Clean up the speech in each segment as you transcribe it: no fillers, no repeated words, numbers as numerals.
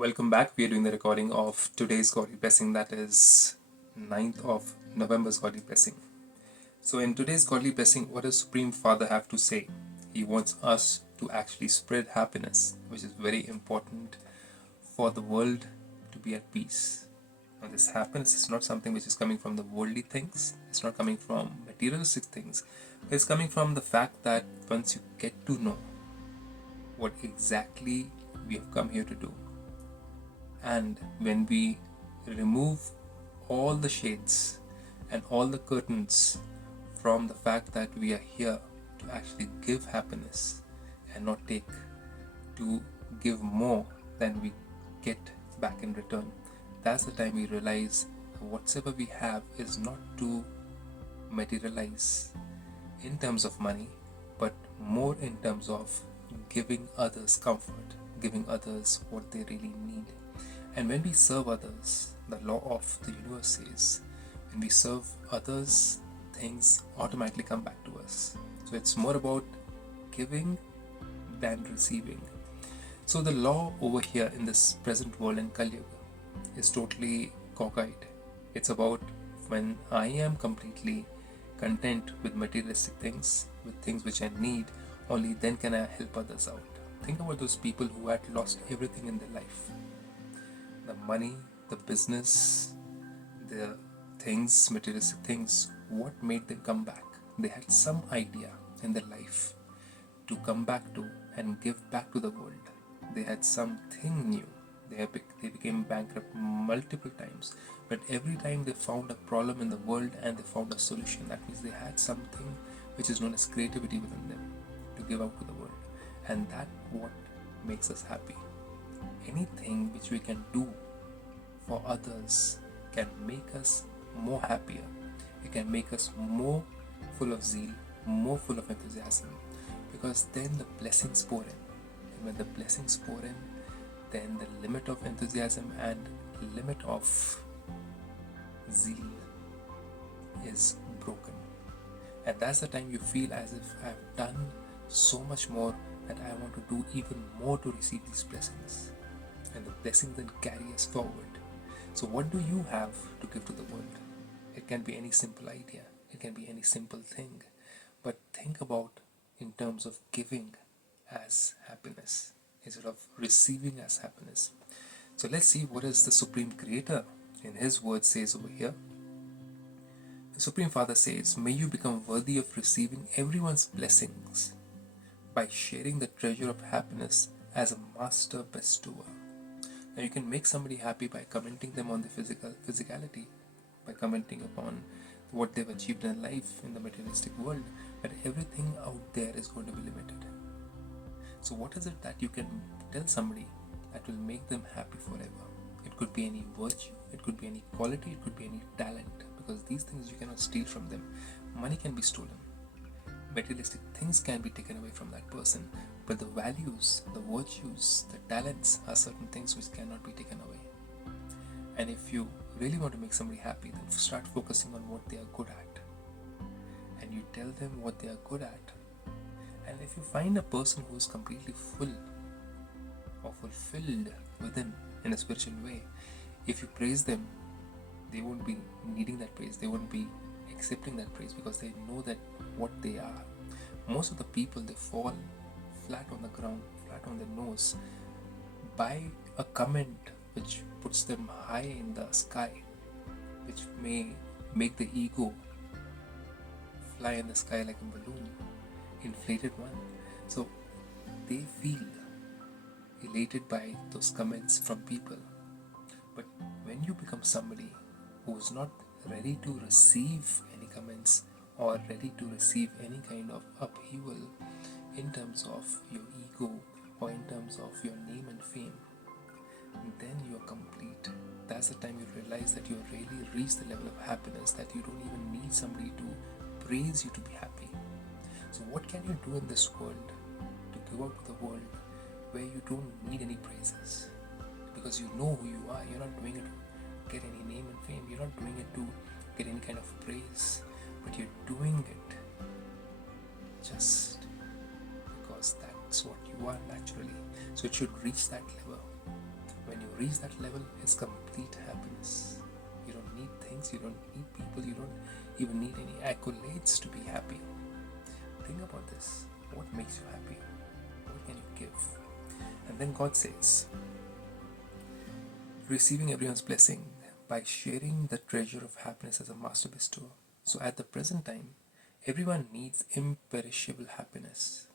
Welcome back. We are doing the recording of today's Godly Blessing, that is 9th of November's Godly Blessing. So, in today's Godly Blessing, what does Supreme Father have to say? He wants us to actually spread happiness, which is very important for the world to be at peace. Now, this happiness is not something which is coming from the worldly things, it's not coming from materialistic things, it's coming from the fact that once you get to know what exactly we have come here to do, and when we remove all the shades and all the curtains from the fact that we are here to actually give happiness and not take, to give more than we get back in return, that's the time we realize whatsoever we have is not to materialize in terms of money, but more in terms of giving others comfort, giving others what they really need. And when we serve others, the law of the universe says, when we serve others, things automatically come back to us. So it's more about giving than receiving. So the law over here in this present world in Kali Yuga is totally cockeyed. It's about when I am completely content with materialistic things, with things which I need, only then can I help others out. Think about those people who had lost everything in their life, the money, the business, the things, materialistic things. What made them come back? They had some idea in their life to come back to and give back to the world. They had something new. They became bankrupt multiple times, but every time they found a problem in the world and they found a solution, that means they had something which is known as creativity within them to give out to the world, and that what makes us happy. Anything which we can do for others can make us more happier. It can make us more full of zeal, more full of enthusiasm, because then the blessings pour in. And when the blessings pour in, then the limit of enthusiasm and limit of zeal is broken. And that's the time you feel as if I've done so much more that I want to do even more to receive these blessings. And the blessings then carry us forward. So, what do you have to give to the world? It can be any simple idea, it can be any simple thing, but think about in terms of giving as happiness instead of receiving as happiness. So, let's see what is the Supreme Creator in His word says over here. The Supreme Father says, may you become worthy of receiving everyone's blessings by sharing the treasure of happiness as a master bestower. Now you can make somebody happy by commenting them on the physicality, by commenting upon what they've achieved in life in the materialistic world, but everything out there is going to be limited. So what is it that you can tell somebody that will make them happy forever? It could be any virtue, it could be any quality, it could be any talent, because these things you cannot steal from them. Money can be stolen, materialistic things can be taken away from that person, but the values, the virtues, the talents are certain things which cannot be taken away. And if you really want to make somebody happy, then start focusing on what they are good at, and you tell them what they are good at. And if you find a person who is completely full or fulfilled within in a spiritual way, if you praise them, they won't be needing that praise, they won't be accepting that praise, because they know that what they are. Most of the people, they fall flat on the ground, flat on their nose, by a comment which puts them high in the sky, which may make the ego fly in the sky like a balloon, inflated one. So they feel elated by those comments from people. But when you become somebody who is not ready to receive any comments or ready to receive any kind of upheaval in terms of your ego or in terms of your name and fame, then you are complete. That's the time you realize that you have really reached the level of happiness that you don't even need somebody to praise you to be happy. So what can you do in this world to give out to the world where you don't need any praises? Because you know who you are. You're not doing it to get any name and fame. You're not doing it to get any kind of praise, but you're doing it just because that's what you are naturally. So it should reach that level. When you reach that level is complete happiness. You don't need things, you don't need people, you don't even need any accolades to be happy. Think about this. What makes you happy? What can you give? And then God says, receiving everyone's blessing by sharing the treasure of happiness as a master bestower. So at the present time, everyone needs imperishable happiness.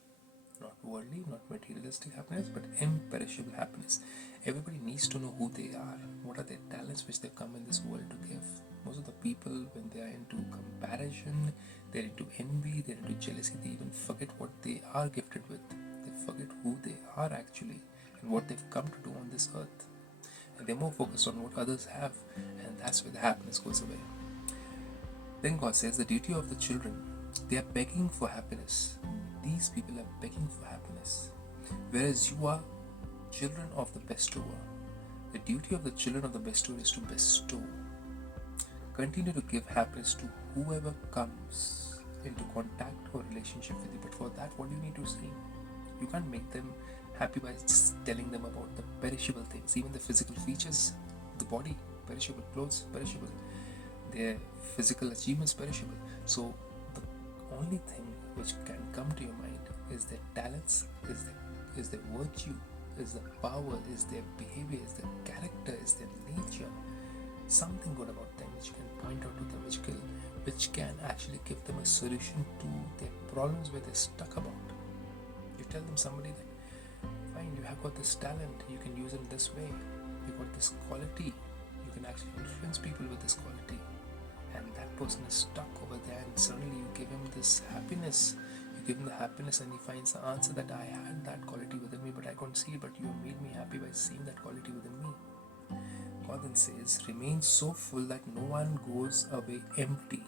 Not worldly, not materialistic happiness, but imperishable happiness. Everybody needs to know who they are, what are their talents which they've come in this world to give. Most of the people, when they are into comparison, they're into envy, they're into jealousy, they even forget what they are gifted with. They forget who they are actually and what they've come to do on this earth. And they're more focused on what others have, and that's where the happiness goes away. Then God says the duty of the children, they are begging for happiness. These people are begging for happiness. Whereas you are children of the bestower. The duty of the children of the bestower is to bestow. Continue to give happiness to whoever comes into contact or relationship with you. But for that, what do you need to say? You can't make them happy by just telling them about the perishable things, even the physical features, the body, perishable, clothes, perishable, their physical achievements, perishable. So the only thing which can come to your mind is their talents, is their virtue, is their power, is their behavior, is their character, is their nature. Something good about them which you can point out to them, which can actually give them a solution to their problems where they're stuck about. You tell them somebody that, fine, you have got this talent, you can use it this way, you got this quality, you can actually influence people with this quality, and that person is stuck over there, and suddenly you give him this happiness, you give him the happiness, and he finds the answer that I had that quality within me, but I couldn't see it, but you made me happy by seeing that quality within me. God then says, remain so full that no one goes away empty.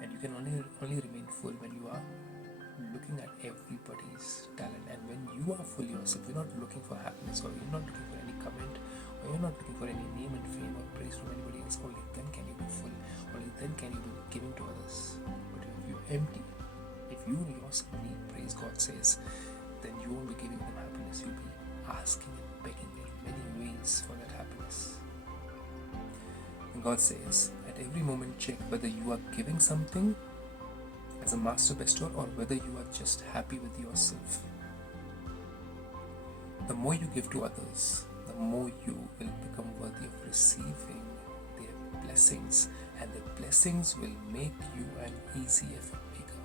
And you can only remain full when you are looking at everybody's talent, and when you are full yourself, you're not looking for happiness, or you're not looking for any comment, or you're not looking for any name and fame or praise from anybody else. Only then can you be full, only then can you be giving to others. But if you're empty, if you yourself need praise, God says, then you won't be giving them happiness. You'll be asking and begging in many ways for that happiness. And God says, at every moment check whether you are giving something as a master bestower or whether you are just happy with yourself. The more you give to others, the more you will become worthy of receiving their blessings, and their blessings will make you an easy effort maker.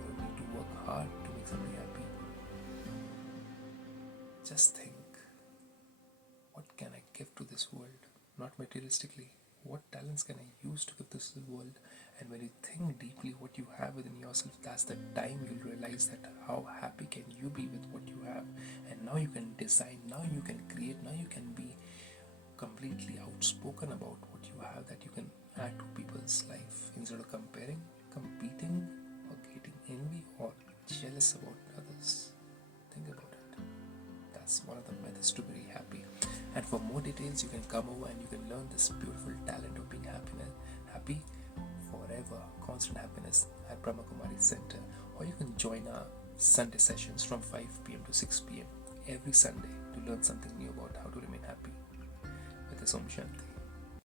You don't need to work hard to make somebody happy. Just think, what can I give to this world? Not materialistically. What talents can I use to give this world? And when you think deeply what you have within yourself, that's the time you'll realize that how happy can you be with what you have. And now you can design, now you can create, now you can be completely outspoken about what you have, that you can add to people's life instead of comparing, competing, or getting envy or jealous about others. Think about it. That's one of the methods to be very happy. And for more details, you can come over and you can learn this beautiful talent of being happy forever, constant happiness at Brahma Kumari Center. Or you can join our Sunday sessions from 5 p.m. to 6 p.m. every Sunday to learn something new about how to remain happy. With this Om Shanti.